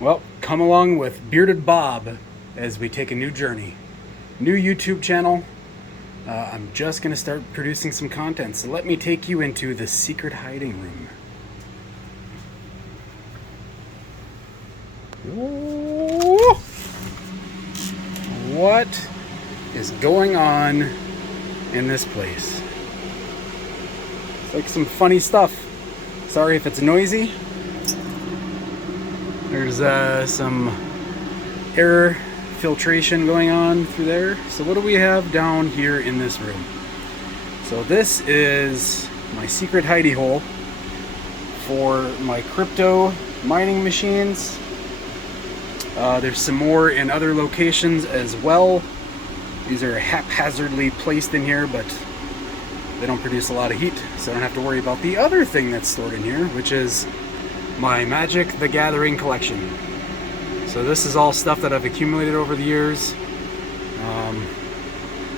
Well, come along with Bearded Bob as we take a new journey. New YouTube channel. I'm just going to start producing some content, so let me take you into the secret hiding room. Ooh. What is going on in this place? It's like some funny stuff. Sorry if it's noisy. There's some air filtration going on through there. So what do we have down here in this room? So this is my secret hidey hole for my crypto mining machines. There's some more in other locations as well. These are haphazardly placed in here, but they don't produce a lot of heat, so I don't have to worry about the other thing that's stored in here, which is my Magic the Gathering collection. So this is all stuff that I've accumulated over the years.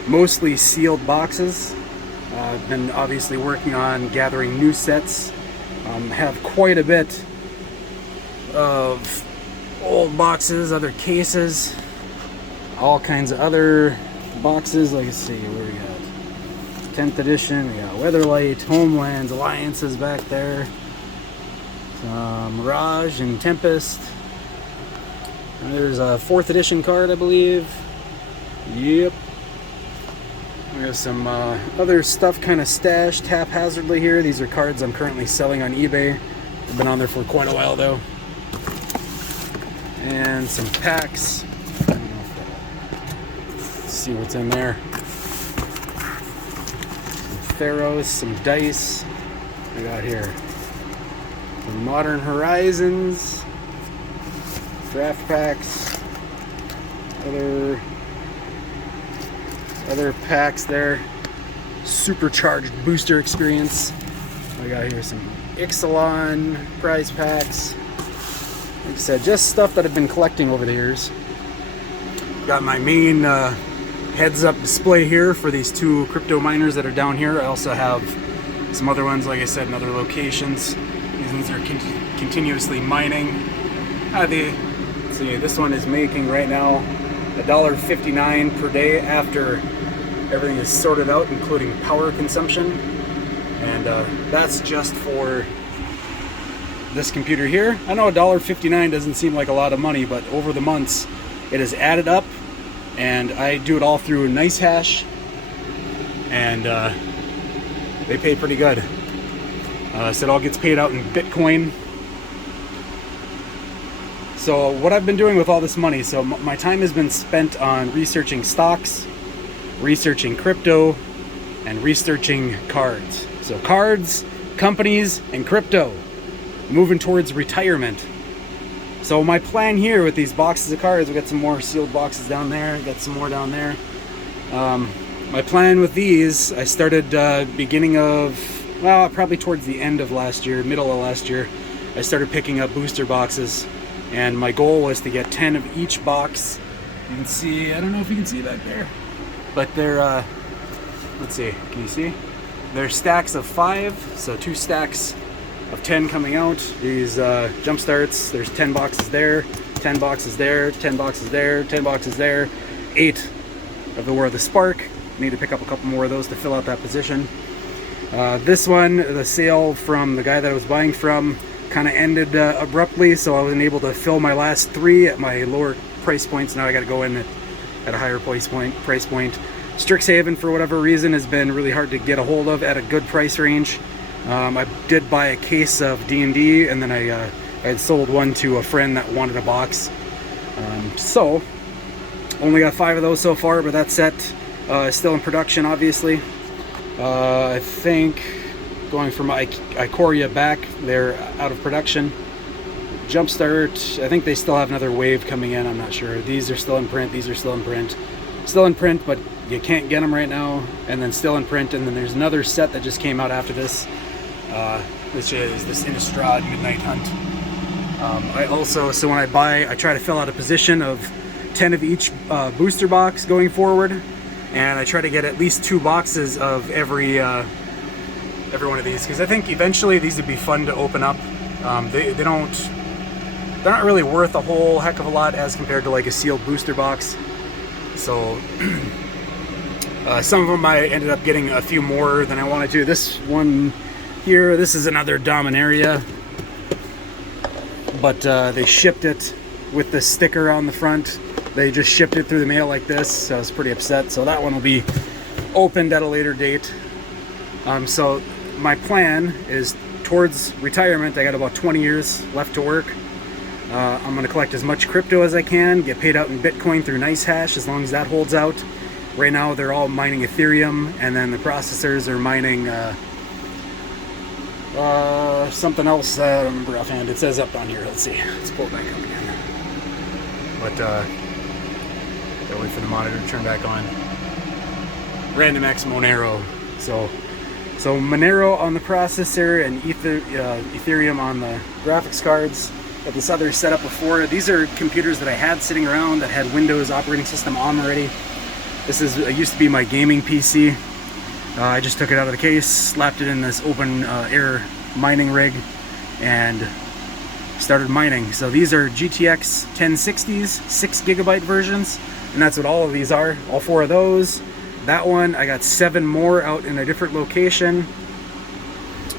Mostly sealed boxes. I've been obviously working on gathering new sets. Have quite a bit of old boxes, other cases, all kinds of other boxes. Like, let's see, where we got 10th edition, we got Weatherlight, Homelands, Alliances back there. Mirage and Tempest. And there's a 4th edition card, I believe. Yep. We have some other stuff kind of stashed haphazardly here. These are cards I'm currently selling on eBay. They've been on there for quite a while though. And some packs. Let's see what's in there. Some Theros, some dice. What we got here? Some Modern Horizons. Draft packs. Other packs there. Supercharged booster experience. I got here some Ixalan prize packs. Like I said, just stuff that I've been collecting over the years. Got my main heads-up display here for these 2 crypto miners that are down here. I also have some other ones, like I said, in other locations. These ones are continuously mining. Let's see, this one is making right now $1.59 per day after everything is sorted out, including power consumption. And that's just for this computer here. I know $1.59 doesn't seem like a lot of money, but over the months it has added up, and I do it all through NiceHash, and they pay pretty good. So it all gets paid out in Bitcoin. So what I've been doing with all this money, so my time has been spent on researching stocks, researching crypto, and researching cards. So cards, companies, and crypto. Moving towards retirement. So my plan here with these boxes of cards, we got some more sealed boxes down there, got some more down there. My plan with these, I started beginning of, well, probably towards the end of last year, middle of last year, I started picking up booster boxes, and my goal was to get 10 of each box. You can see, I don't know if you can see that there, but they're, let's see, can you see? They're stacks of 5, so 2 stacks of 10 coming out. These Jumpstarts, there's 10 boxes there, 10 boxes there, 10 boxes there, 10 boxes there, 8 of the War of the Spark. Need to pick up a couple more of those to fill out that position. This one, the sale from the guy that I was buying from kind of ended abruptly, so I wasn't able to fill my last 3 at my lower price points. Now I got to go in at a higher price point. Strixhaven, for whatever reason, has been really hard to get a hold of at a good price range. I did buy a case of D&D, and then I had sold one to a friend that wanted a box. So only got 5 of those so far, but that set is still in production, obviously. I think going from Ikoria back, they're out of production. Jumpstart, I think they still have another wave coming in, I'm not sure. These are still in print, these are still in print. Still in print, but you can't get them right now. And then still in print, and then there's another set that just came out after this, which is this Innistrad Midnight Hunt. I also, so when I buy, I try to fill out a position of 10 of each booster box going forward, and I try to get at least 2 boxes of every one of these, because I think eventually these would be fun to open up. They don't they're not really worth a whole heck of a lot as compared to like a sealed booster box. So some of them I ended up getting a few more than I wanted to. This one here, this is another Dominaria, but they shipped it with the sticker on the front. They just shipped it through the mail like this, so I was pretty upset. So that one will be opened at a later date. So my plan is towards retirement. I got about 20 years left to work. I'm going to collect as much crypto as I can, get paid out in Bitcoin through NiceHash as long as that holds out. Right now they're all mining Ethereum, and then the processors are mining something else. I don't remember offhand. It says up on here. Let's see. Let's pull it back up again. But gotta wait for the monitor to turn back on. Random X Monero. So Monero on the processor and Ethereum on the graphics cards. Got this other setup before. These are computers that I had sitting around that had Windows operating system on already. This used to be my gaming PC. I just took it out of the case, slapped it in this open air mining rig, and started mining. So these are GTX 1060s, 6GB versions, and that's what all of these are. All 4 of those. That one, I got 7 more out in a different location.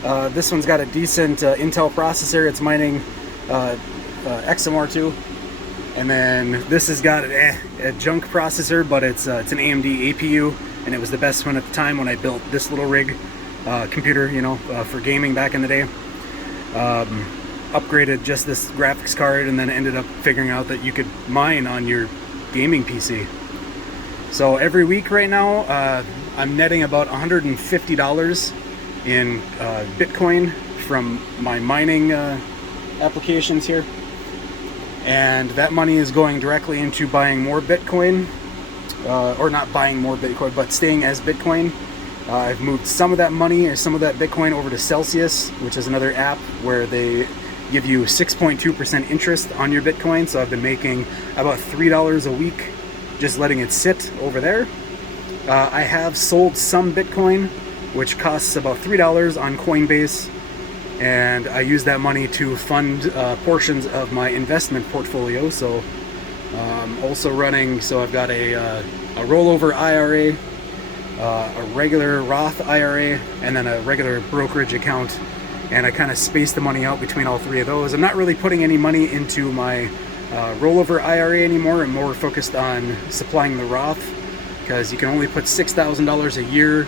This one's got a decent Intel processor. It's mining XMR2, and then this has got a junk processor, but it's an AMD APU, and it was the best one at the time when I built this little rig computer, you know, for gaming back in the day. Upgraded just this graphics card, and then ended up figuring out that you could mine on your gaming PC. So every week right now, I'm netting about $150 in Bitcoin from my mining applications here, and that money is going directly into buying more Bitcoin, or not buying more Bitcoin, but staying as Bitcoin. I've moved some of that money or some of that Bitcoin over to Celsius, which is another app where they give you 6.2% interest on your Bitcoin. So I've been making about $3 a week just letting it sit over there. I have sold some Bitcoin, which costs about $3 on Coinbase, and I use that money to fund portions of my investment portfolio. So also running, so I've got a rollover IRA, a regular Roth IRA, and then a regular brokerage account, and I kind of space the money out between all 3 of those. I'm not really putting any money into my rollover IRA anymore. I'm more focused on supplying the Roth, because you can only put $6,000 a year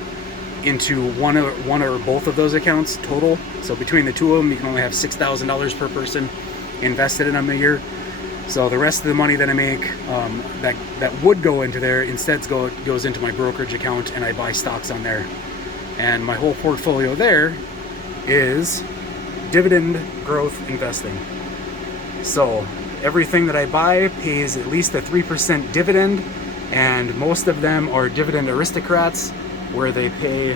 into one or both of those accounts total. So between the 2 of them, you can only have $6,000 per person invested in them a year. So the rest of the money that I make that would go into there instead goes into my brokerage account, and I buy stocks on there. And my whole portfolio there is dividend growth investing. So everything that I buy pays at least a 3% dividend, and most of them are dividend aristocrats, where they pay,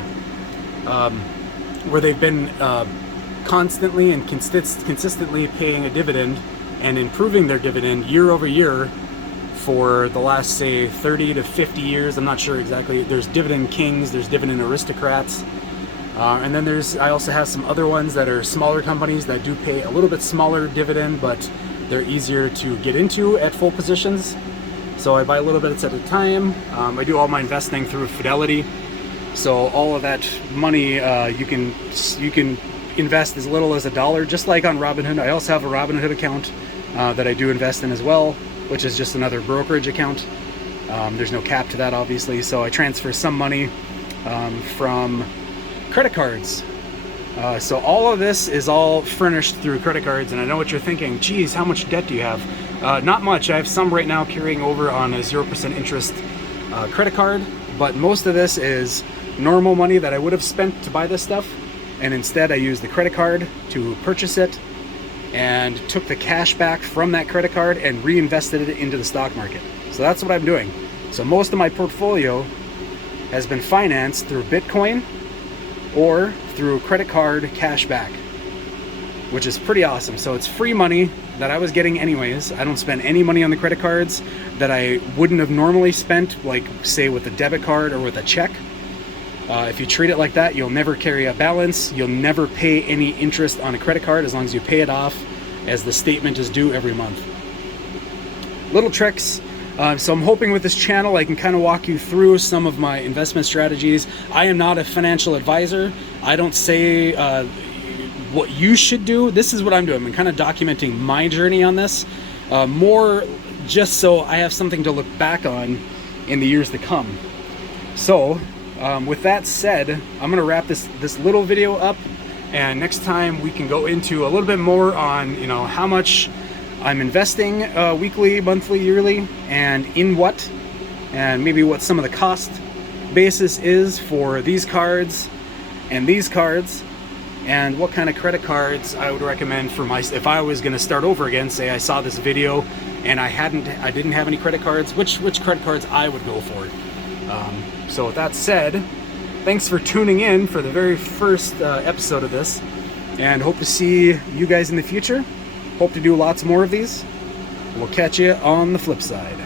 where they've been constantly and consistently paying a dividend and improving their dividend year over year for the last, say, 30 to 50 years. I'm not sure exactly. There's dividend kings, there's dividend aristocrats, and then I also have some other ones that are smaller companies that do pay a little bit smaller dividend, but they're easier to get into at full positions. So I buy a little bit at a time. I do all my investing through Fidelity. So all of that money, you can invest as little as $1, just like on Robinhood. I also have a Robinhood account that I do invest in as well, which is just another brokerage account. There's no cap to that, obviously. So I transfer some money from credit cards. So all of this is all furnished through credit cards, and I know what you're thinking. Geez, how much debt do you have? Not much. I have some right now carrying over on a 0% interest credit card, but most of this is normal money that I would have spent to buy this stuff, and instead I used the credit card to purchase it, and took the cash back from that credit card and reinvested it into the stock market. So that's what I'm doing. So most of my portfolio has been financed through Bitcoin or through credit card cash back, which is pretty awesome. So it's free money that I was getting anyways. I don't spend any money on the credit cards that I wouldn't have normally spent, like say with a debit card or with a check. If you treat it like that, you'll never carry a balance. You'll never pay any interest on a credit card as long as you pay it off as the statement is due every month. Little tricks. So I'm hoping with this channel I can kind of walk you through some of my investment strategies. I am not a financial advisor. I don't say what you should do. This is what I'm doing. I'm kind of documenting my journey on this, more just so I have something to look back on in the years to come. So with that said, I'm gonna wrap this little video up, and next time we can go into a little bit more on, you know, how much I'm investing weekly, monthly, yearly, and in what, and maybe what some of the cost basis is for these cards and these cards, and what kind of credit cards I would recommend for my, if I was going to start over again, say I saw this video and I didn't have any credit cards, which credit cards I would go for. So with that said, thanks for tuning in for the very first episode of this, and hope to see you guys in the future. Hope to do lots more of these. We'll catch you on the flip side.